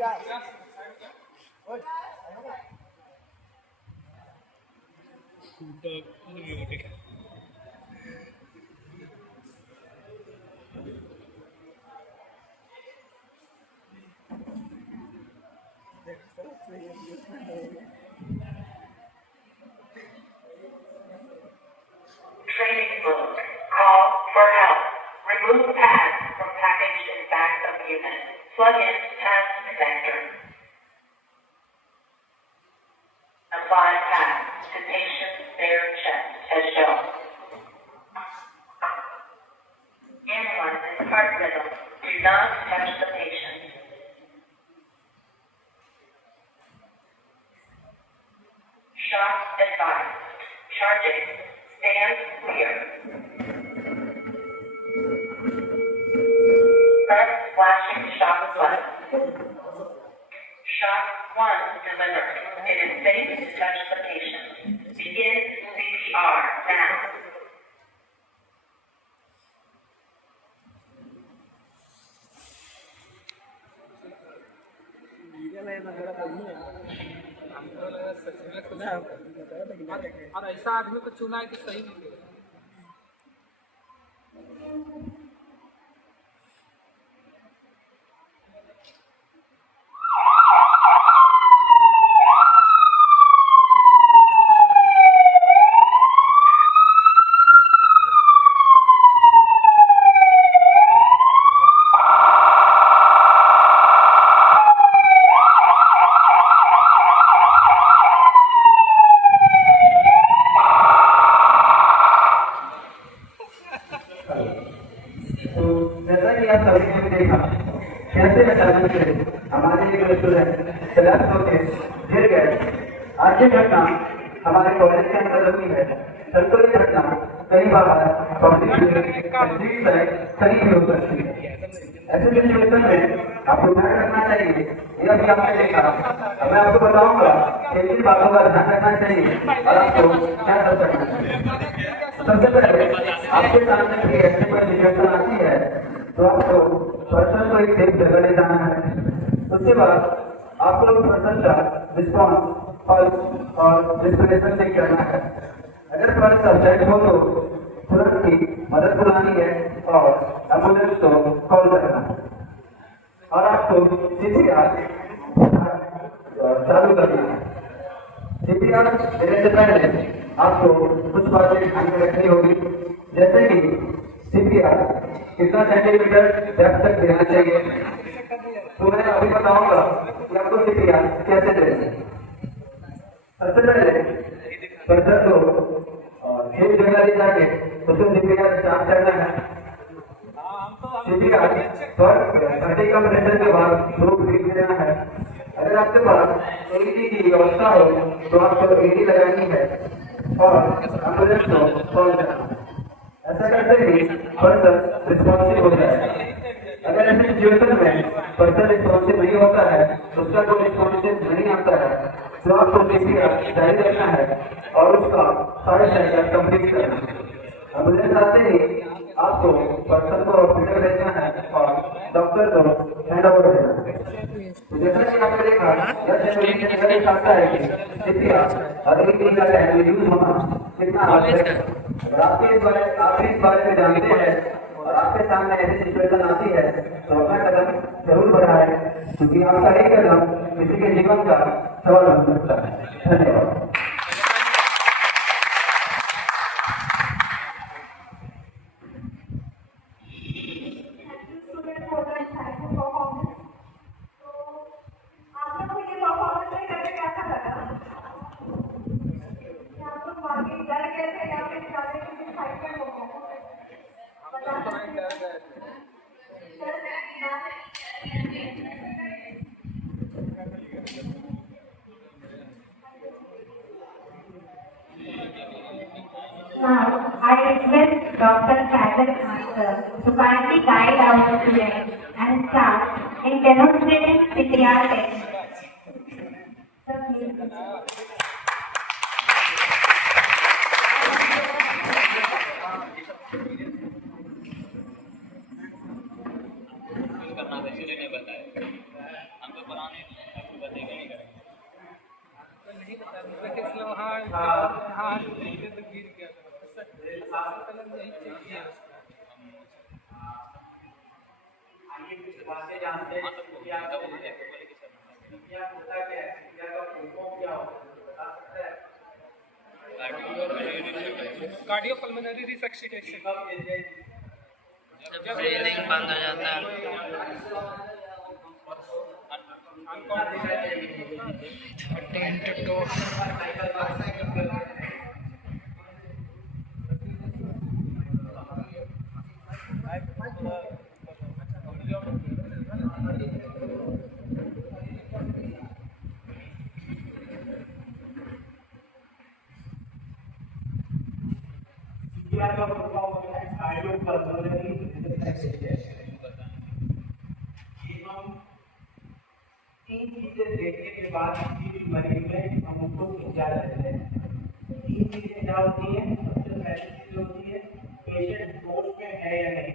Training mode. Call for help. Remove pads from packaged in back of unit. Plug in task connector. Apply pads to patient's bare chest as shown. Analyze heart rhythm. Do not touch the patient. Shock advised. Charging. Stand clear. Press flashing shock button. Shock 1 delivered. It is safe to touch the patient. Begin CPR now. और ऐसा आदमी को चुना है कि सही नहीं है। कैसे अचानक से हमारे एक रेस्टोरेंट क्लास होते गिर गए। आज ये घटना हमारे कॉलेज के अंदर हुई है। संतों की घटना कई बार पब्लिक सही भी हो सकती है। ऐसे सिचुएशन में आपको ध्यान रखना चाहिए। यह भी आपने देखा। अब मैं आपको बताऊंगा कि इन बातों का ध्यान रखना चाहिए और आपको क्या कर सकना चाहिए। सबसे पहले आपके सामने कोई ऐसी कोई सिचुएशन आती है तो आपको पर्सन को एक सेफ जगह ले जाना है। उसके बाद आपको पर्सन का रिस्पॉन्स पल्स और रेस्पिरेशन चेक करना है। अगर पल्स सब्जेक्ट हो तो तुरंत की मदद बुलानी है और एम्बुलेंस को कॉल करना है और आपको सीपीआर चालू करना है। सीपीआर देने से पहले आपको कुछ बातें ध्यान में रखनी होगी, जैसे कि सीपीआर कितना सेंटीमीटर डेप्थ तक देना चाहिए। तो मैं अभी बताऊंगा कि आपको सीपीआर कैसे देना है। सबसे पहले पर्सन को एक जगह ले जाके उसको सीपीआर स्टार्ट करना है। सीपीआर पर 30 कंप्रेशर के बाद 2 ब्रीथ देना है। अगर आपके पास एडी की व्यवस्था हो तो आपको एडी लगानी है और एम्बुलेंस को कॉल करना है। ऐसा करते ही पर्सन रिस्पॉन्सिव हो जाएगा। अगर ऐसी सिचुएशन में पर्सन रिस्पॉन्सिव नहीं होता है, उसका कोई रिस्पॉन्सिव नहीं आता है, तो आपको सीपीआर जारी रखना है और उसका सारे साइकिल कंप्लीट करना है। एम्बुलेंस आते ही आपको पर्सन को हॉस्पिटल भेजना है और डॉक्टर को हैंड ओवर देना है। तो जैसा कि आपने देखा, यह दिखाता है कि सीपीआर और एक दिन का टाइम यूज होना कितना आवश्यक है। अगर आप इस बारे में जानते हैं और आपके सामने ऐसी सिचुएशन आती है तो अपना कदम जरूर बढ़ाएं, क्योंकि आपका एक कदम किसी के जीवन का सवाल बन सकता है। धन्यवाद। Now, I request Dr. Sagar Master to kindly guide our students and staff in demonstrating CPR technique. करना था, इसलिए नहीं बताया हमको। नहीं बता मतलब वहाँ हाँ तो गिर गया कलम यही चाहिए आइए कुछ बातें जानते हैं कि क्या होता है, क्या होता है, क्या का फुल क्या होता है, बता सकते हैं? कार्डियोपल्मोनरी रिसक्सिटेशन जब ब्रीदिंग बंद हो जाता है। 10 CPR का फुल फॉर्म होता है कार्डियोपल्मोनरी रिसक्सिटेशन। ये हम तीन चीजें देखने के बाद किसी भी मरीज में हम उसको समझा देते हैं। तीन चीजें क्या होती हैं? सबसे पहली चीज होती है पेशेंट होश में है या नहीं।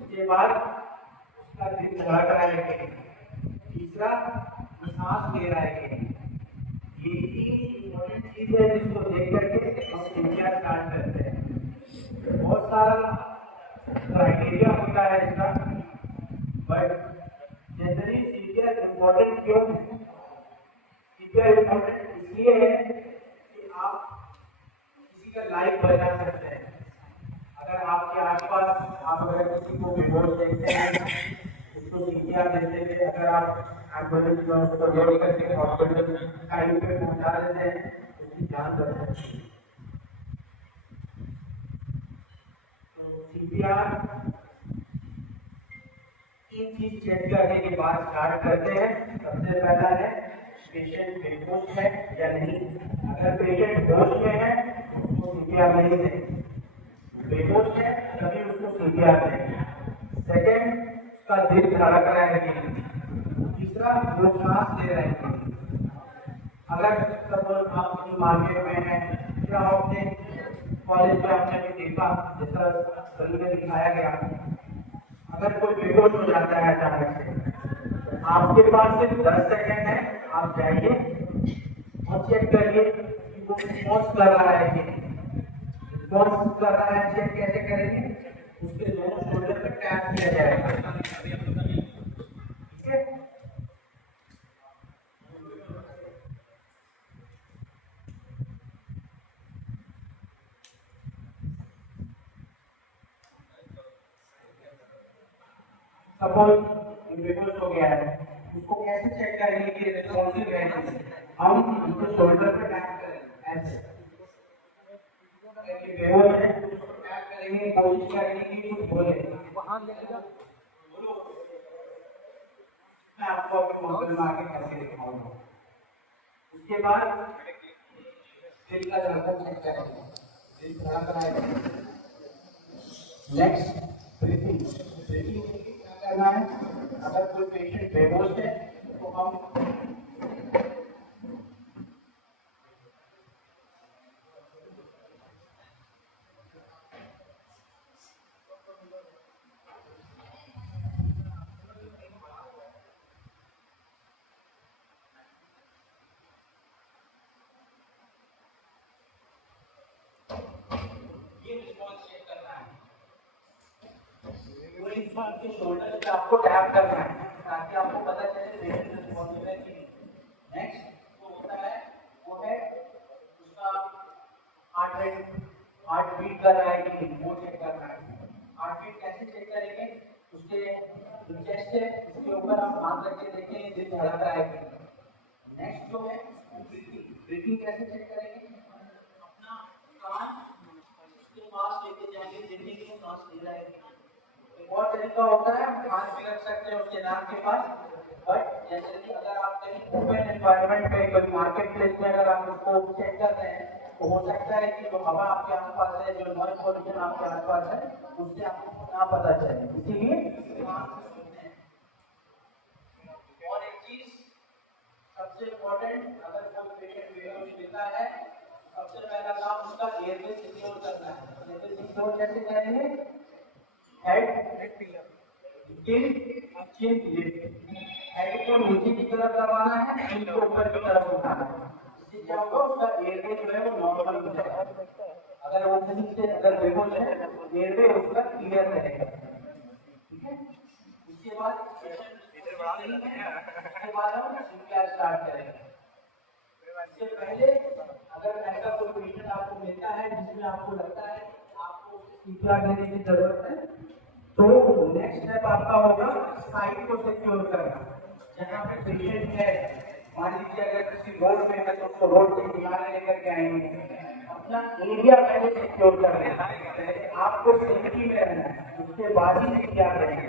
उसके बाद उसका दिल धड़क रहा है कि नहीं। तीसरा सांस ले रहा है कि नहीं। ये तीन इम्पोर्टेंट चीज है जिसको देख करके हम सीपीआर स्टार्ट करते हैं। बहुत सारा क्राइटेरिया होता है इसका, बट जनरली सीपीआर इम्पोर्टेंट क्यों है? सीपीआर इम्पोर्टेंट इसलिए है कि आप किसी का लाइफ बचा सकते हैं। अगर आपके आसपास आप अगर किसी को बेहोश देखते हैं उसको सीपीआर देते हुए अगर आप एम्बुलेंस में उसको लोड करके हॉस्पिटल टाइम पे पहुंचा देते हैं तो उसकी जान बच सकती है। तो सीपीआर तीन चीज चेक करने के बाद स्टार्ट करते हैं। सबसे पहला है पेशेंट बेहोश है या नहीं। अगर पेशेंट होश में है तो सीपीआर नहीं देंगे, बेहोश है तभी उसको सीपीआर देंगे। सेकेंड, उसका दिल धड़क रहा है कि नहीं। तीसरा, वो सांस ले रहे हैं। अगर सपोज आप किसी मार्केट में हैं या आपने कॉलेज में आपने भी देखा जैसा शरीर में दिखाया गया, अगर कोई बेहोश हो जाता है अचानक से, आपके पास सिर्फ 10 सेकंड है, आप जाइए और चेक करिए कि वो रिस्पॉन्स कर रहा है कि नहीं। रिस्पॉन्स कर रहा है चेक कैसे करेंगे? उसके दोनों शोल्डर पे टैप किया जाएगा, ठीक है। सपोज बेहोश हो गया है, उसको कैसे चेक करेंगे कि रिस्पॉन्सिव है? हम उसको शोल्डर पे टैप करेंगे ऐसे, बेहोश है उसको टैप करेंगे, कोशिश करेंगे कि कुछ बोले। वहाँ लेके जा मैं आपको अपने मॉडल में आगे करके दिखाऊंगा। उसके बाद दिल का धड़कन चेक करेंगे, दिल धड़क रहा है। नेक्स्ट ब्रीथिंग, ब्रीथिंग क्या करना है? अगर कोई पेशेंट बेहोश है तो हम इंसान के शोल्डर पे आपको टैप करना है ताकि आपको पता चले पेशेंट रिस्पॉन्सिव है कि नहीं। नेक्स्ट जो होता है वो है उसका हार्ट रेट, हार्ट बीट कर रहा है कि नहीं, वो चेक करना है। हार्ट बीट कैसे चेक करेंगे? उसके जो चेस्ट है उसके ऊपर आप हाथ रख के देखेंगे दिल धड़क रहा है कि नहीं। नेक्स्ट जो है ब्रीथिंग, ब्रीथिंग कैसे चेक करेंगे? अपना कान उसके पास लेके जाएंगे, देखने के लिए सांस ले रहा है कि नहीं। और तरीका होता है हम हाथ भी रख सकते हैं उसके नाक के पास, बट जैसे कि अगर आप कहीं ओपन एनवायरनमेंट पे कोई मार्केट प्लेस में अगर आप उसको चेक कर रहे हैं तो हो सकता है कि जो हवा आपके आसपास है, जो नॉइज पॉल्यूशन आपके आसपास है, उससे आपको ना पता चले, इसीलिए। और एक चीज सबसे इम्पोर्टेंट, अगर कोई पेशेंट बेहोश लेता है सबसे पहला काम उसका एयरवे सिक्योर करना है। एयरवे सिक्योर कैसे करेंगे? हेड, chin, लिप, को नीचे की तरफ दबाना है, इनको ऊपर की तरफ उठाना है। इससे क्या होगा, उसका एयरवे जो है वो नॉर्मल हो जाएगा। अगर वो नीचे अगर बेहोश है तो एयरवे उसका क्लियर रहेगा। ठीक है, इसके बाद हम क्लास स्टार्ट करेंगे। इससे पहले अगर ऐसा कोई पेशेंट आपको मिलता है जिसमें आपको लगता है आपको सीपीआर देने की जरूरत है, तो नेक्स्ट स्टेप आपका होगा साइट को सिक्योर करना। जहाँ पे पेशेंट है, मान लीजिए अगर किसी रोड में है तो उसको रोड से किनारे लेकर के आएंगे, अपना एरिया पहले सिक्योर कर लेना है। आपको सेफ्टी में रहना है, उसके बाद ही सीपीआर करेंगे।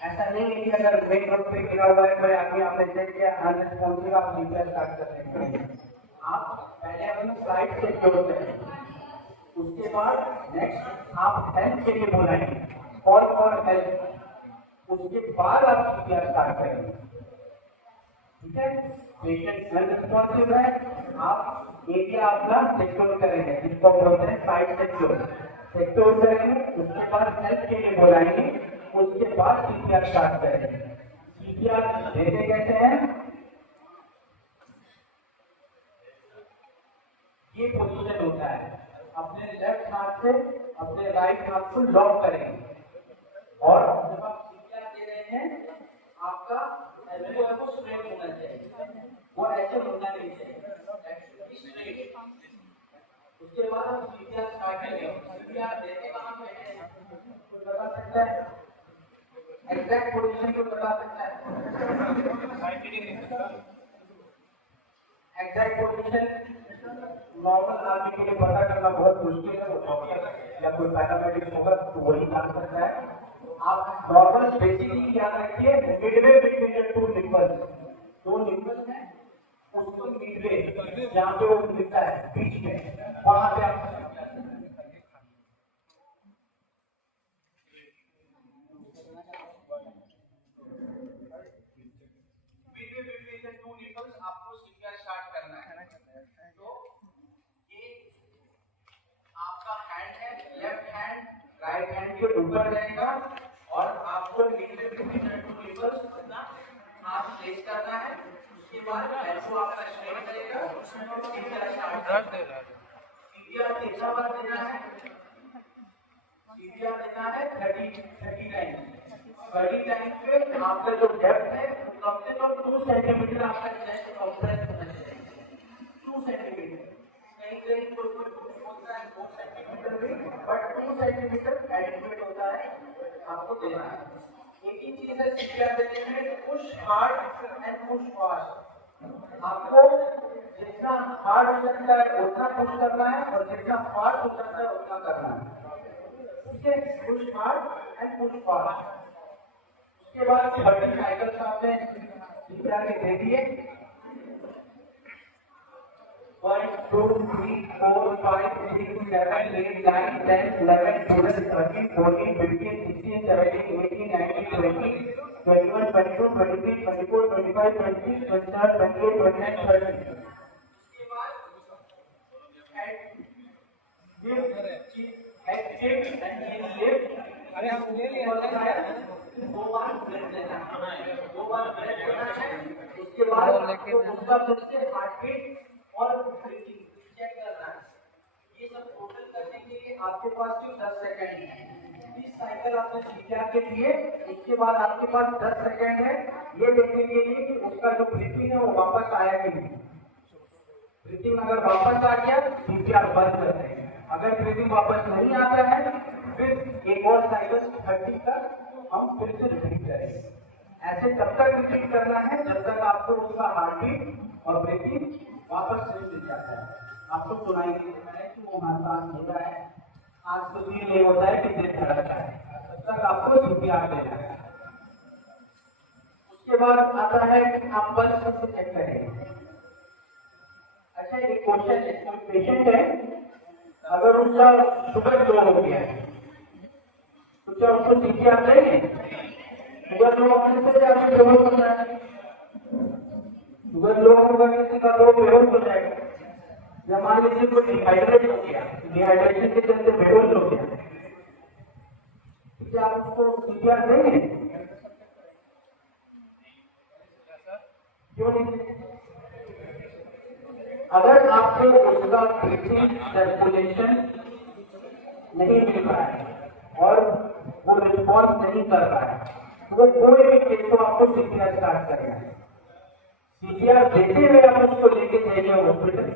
ऐसा नहीं है कि अगर मेन रोड पे गिरा हुआ है कोई आदमी, आपने चेक किया अनरिस्पॉन्सिव, आप सीपीआर स्टार्ट कर सकते हैं। आप पहले अपनी साइट सिक्योर करें, उसके बाद नेक्स्ट आप हेल्प के लिए बुलाएंगे और हेल्प, उसके बाद आप सीपीआर स्टार्ट करेंगे। ठीक है, पेशेंट अनरिस्पॉन्सिव है, आप एरिया अपना सिक्योर करेंगे, जिसको बोलते हैं साइट सिक्योर करेंगे। उसके बाद हेल्प के लिए बुलाएंगे, उसके बाद सीपीआर स्टार्ट करेंगे। सीपीआर देते कैसे हैं, ये पोजीशन होता है, अपने लेफ्ट हाथ से अपने राइट हाथ को लॉक करेंगे और जब आप सीपीआर दे रहे हैं आपका एल्बो है वो स्ट्रेट होना चाहिए, वो ऐसे होना नहीं चाहिए, स्ट्रेट। उसके बाद हम सीपीआर स्टार्ट करेंगे। सीपीआर देते कहाँ पे है तो बता सकता है, एग्जैक्ट पोजीशन को बता सकता है, एग्जैक्ट पोजीशन नॉर्मल आदमी के लिए पता करना बहुत मुश्किल है, वो डॉक्टर या कोई पैरामेडिक होगा तो वही जान सकता है। आप नॉर्मल बेसिकली याद रखिए, Midway between the two nipples, दो निपल्स हैं उसको मिडवे जहाँ पे वो मिलता है बीच में, वहां पे आप Midway between the two nipples आपको सीपीआर स्टार्ट करना है। तो ये आपका हैंड है, लेफ्ट हैंड राइट हैंड के ऊपर रहेगा और आपको अपना हाथ प्लेस करना है। उसके बाद एल्बो आपका स्ट्रेट रहेगा, सीपीआर कितना बार देना है, सीपीआर देना है 30 टाइम पे। आपका जो डेप्थ है कम से कम 2 सेंटीमीटर आपका चेस्ट कंप्रेस होना चाहिए, 2 सेंटीमीटर। कहीं होता है 2 सेंटीमीटर भी, बट 2 सेंटीमीटर एडिक्वेट होता है आपको देना है। एक ही चीज है सीपीआर देने में, push hard and push fast. आपको जितना हार्ड हो सकता है उतना पुश करना है और जितना फास्ट हो सकता है उतना करना है। ठीक है, push hard and push fast. उसके बाद 30 साइकिल्स आपने सीपीआर के दे दिए, 1 2 3 4 5 6 7 8 9 10 11 12 13 14 15 16 17 18 19 20 21 22 23 24 25 26 27 28 29 30। उसके बाद हेड एंड लिफ्ट, अरे हम ले लिए 2 बार ब्रेथ लेना है, 2 बार ब्रेथ लेना है। उसके बाद उसका फिर से हार्ट बीट और ब्रीथिंग चेक करना है। ये सब टोटल करने के लिए आपके पास सिर्फ 10 सेकंड है। 20 साइकिल आपने सीपीआर के लिए, इसके बाद आपके पास 10 सेकंड है ये देखने के लिए कि उसका जो ब्रीथिंग है वो वापस आया कि नहीं। ब्रीथिंग अगर वापस आ गया सीपीआर बंद कर देंगे, अगर ब्रीथिंग वापस नहीं आता है फिर एक और साइकिल 30 तक हम फिर से रिपीट करेंगे। ऐसे तब तक रिपीट करना है जब तक आपको उसका हार्ट बीट और ब्रीथिंग वापस से मिल जाता है। आपको सुनाई देता है कि वो सांस हो रहा है, आज तो फील नहीं होता है कि दिल धड़कता है, तब तक आपको सीपीआर देना है। उसके बाद आता है कि आप पल्स कैसे चेक करेंगे। अच्छा, एक क्वेश्चन है, कोई पेशेंट है अगर उसका शुगर लो हो गया है तो क्या उसको सीपीआर देंगे? शुगर लो होने से क्या बेहोश हो जाएगा, शुगर लो होगा किसी का तो बेहोश हो जाएगा। या मान लीजिए कोई डिहाइड्रेट हो गया, डिहाइड्रेशन के चलते बेहोश हो गया, क्या आप उसको सीपीआर देंगे? क्यों नहीं? अगर आपको उसका ब्रीथिंग सर्कुलेशन नहीं मिल रहा है और वो रिस्पॉन्स नहीं कर रहा है, तो वो कोई भी केस को आपको सीपीआर स्टार्ट करना है। सीपीआर देते हुए आप उसको लेके जाइए हॉस्पिटल,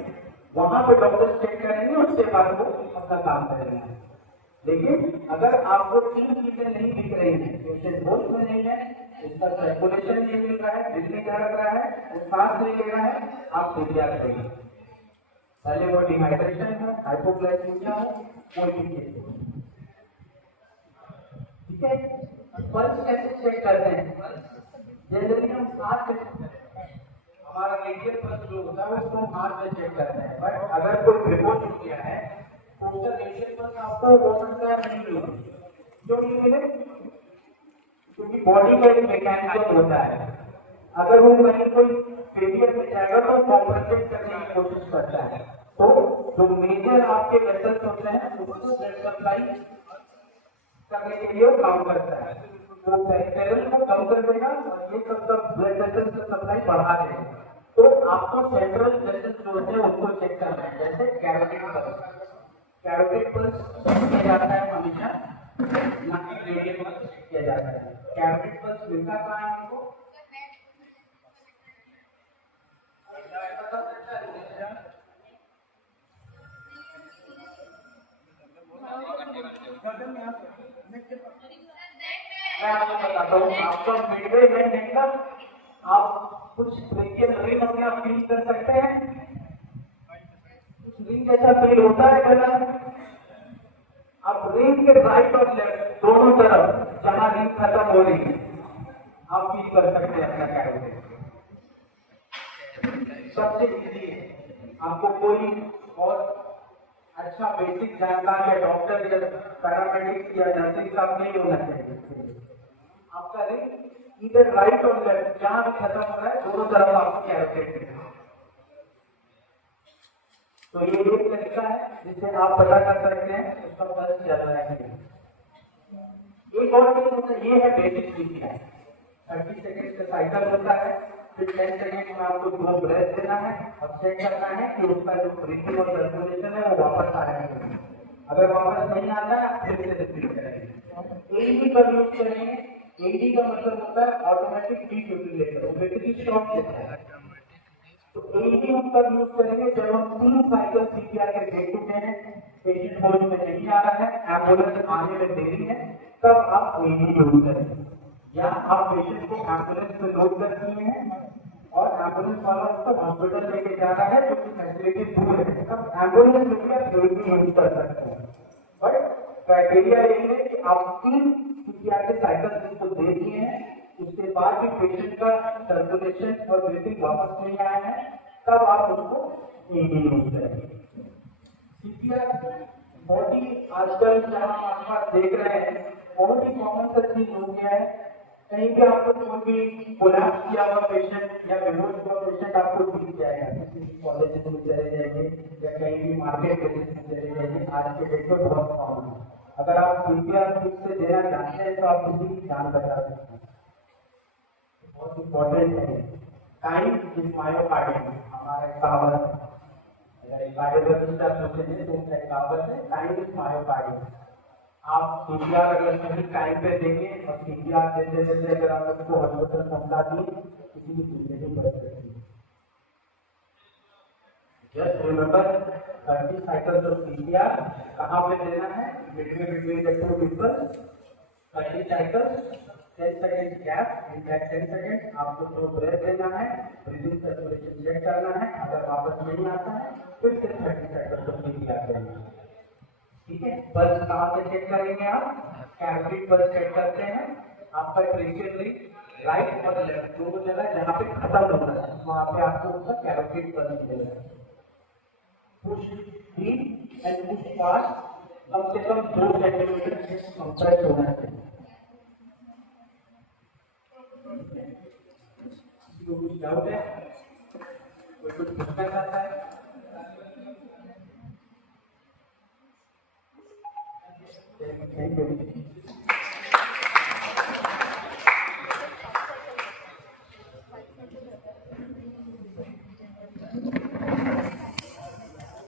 वहां पे डॉक्टर चेक करेंगे, उसके बाद वो अपना काम करेंगे। लेकिन अगर आपको 3 चीजें नहीं दिख रही है, पेशेंट होश में नहीं है, उसका सर्कुलेशन नहीं मिल रहा है, ब्रीथिंग कर रहा है, वो सांस नहीं ले रहा है, आप सीपीआर करिए। पहले वो डिहाइड्रेशन है, हाइपोग्लाइसीमिया हो, कोई भी केस हो, ठीक है। पल्स कैसे चेक करते हैं? जनरली हम हाथ से चेक करते हैं, हमारा रेडियल पल्स जो होता है उसको हम हाथ से चेक करते हैं। बट अगर कोई बेहोश हो गया है तो उसका रेडियल पल्स आपको हो सकता है नहीं मिले। क्यों नहीं मिले? क्योंकि बॉडी का एक मैकेनिज्म होता है, अगर वो कहीं कोई फेलियर में जाएगा तो कॉम्पनसेट करने की कोशिश करता है। तो जो मेजर आपके वेसल्स होते हैं उसको ब्लड सप्लाई करने के लिए काम करता है, तो पेरिफेरल को कम कर देगा और ये सब ब्लड वेसल्स का सप्लाई बढ़ा देगा। तो आपको सेंट्रल वेसल्स जो होते हैं उनको चेक करना है, जैसे कैरोटिड पल्स। कैरोटिड पल्स किया जाता है हमेशा, ना कि रेडियल पल्स किया जाता है। कैरोटिड पल्स मिलता कहाँ है आपको? मैं आपको बताता हूँ, आपका मिडवे में निकल आप कुछ ब्रेकियल रिंग अपने आप फील कर सकते हैं, कुछ रिंग जैसा फील होता है गला। आप रिंग के राइट और लेफ्ट दोनों तरफ जहां रिंग खत्म हो रही है आप फील कर सकते हैं अपना कैरोटिड। सबसे इजी है, आपको कोई और अच्छा बेसिक जानकार या डॉक्टर या पैरामेडिक या नर्सिंग का नहीं होना चाहिए। आपका रिंग इधर राइट और लेफ्ट जहां भी खत्म हो रहा है दोनों तरफ आपको कैरोटिड है। तो ये एक तरीका है जिससे आप पता कर सकते हैं उसका पल्स चल रहा है कि नहीं। एक और तरीका ये है बेसिक सीपीआर। 30 सेकेंड का साइकिल होता है, फिर 10 सेकेंड में आपको 2 ब्रेथ देना है और चेक करना है कि उसका जो ब्रीथिंग और सर्कुलेशन है वो वापस आ रहा है। अगर वापस नहीं आता है फिर से रिपीट करेंगे। एडी का यूज करेंगे। एडी का मतलब होता है ऑटोमेटिक डिफिब्रिलेटर, वो बेसिकली शॉक देता है। तो एडी हम तब यूज करेंगे जब हम 3 साइकिल सीपीआर के दे चुके हैं, पेशेंट होश में नहीं आ रहा है, एम्बुलेंस आने में देरी है, तब आप एडी यूज करेंगे। या आप पेशेंट को एम्बुलेंस में लोड कर दिए हैं और एम्बुलेंस वाला उसको हॉस्पिटल लेके जा रहा है जो कि फैसिलिटी दूर है, तब एम्बुलेंस लेकर एडी यूज कर सकते हैं। बट क्राइटेरिया यही है कि आप 3 सीपीआर के साइकिल जिसको दे दिए हैं, उसके बाद भी पेशेंट का सर्कुलेशन और ब्रीथिंग वापस नहीं आया है, तब आप उसको एडी यूज करेंगे। सीपीआर बॉडी आजकल जहां आसपास देख रहे हैं बहुत ही कॉमन सा चीज हो गया है। कहीं भी आपको कोई भी कोलैप्स किया हुआ पेशेंट या बेहोश हुआ पेशेंट आपको दिख जाएगा, किसी कॉलेज में चले जाएंगे या कहीं भी मार्केट में चले जाएंगे, आज के डेट में बहुत कॉमन है। अगर आप सीपीआर ठीक से देना चाहते हैं तो आप किसी की जान बचा सकते हैं, बहुत इंपॉर्टेंट है। टाइम इज मायोकार्डियम, हमारा कहावत है, अगर कार्डियोलॉजिस्ट आप सोचेंगे तो उनका कहावत है टाइम इज मायोकार्डियम। आप सीपीआर अगर सही टाइम पे देंगे और सीपीआर देते देते अगर आप उसको हॉस्पिटल पहुंचा दिए किसी भी जिंदगी बच सकती है। Just remember 30 cycles of CPR कहाँ पे देना है? Between the 2 people, 30 cycles, 10 second gap, in that 10 second आपको 2 ब्रेथ देना है, ब्रीथिंग सर्कुलेशन चेक करना है, अगर वापस नहीं आता है फिर से 30 साइकिल्स ऑफ सीपीआर करना है। ठीक है, पल्स कहाँ पे चेक करेंगे आप? कैरोटिड पल्स चेक करते हैं। आपका ट्रेकियल रिंग राइट और लेफ्ट दोनों जगह जहाँ पे खत्म हो रहा है वहाँ पे आपको उसका कैरोटिड पल्स मिलेगा। Push deep and push fast, कम से कम 2 सेंटीमीटर कंप्रेस होना चाहिए। कुछ डाउट है? कोई कुछ पूछना चाहता है? Thank you.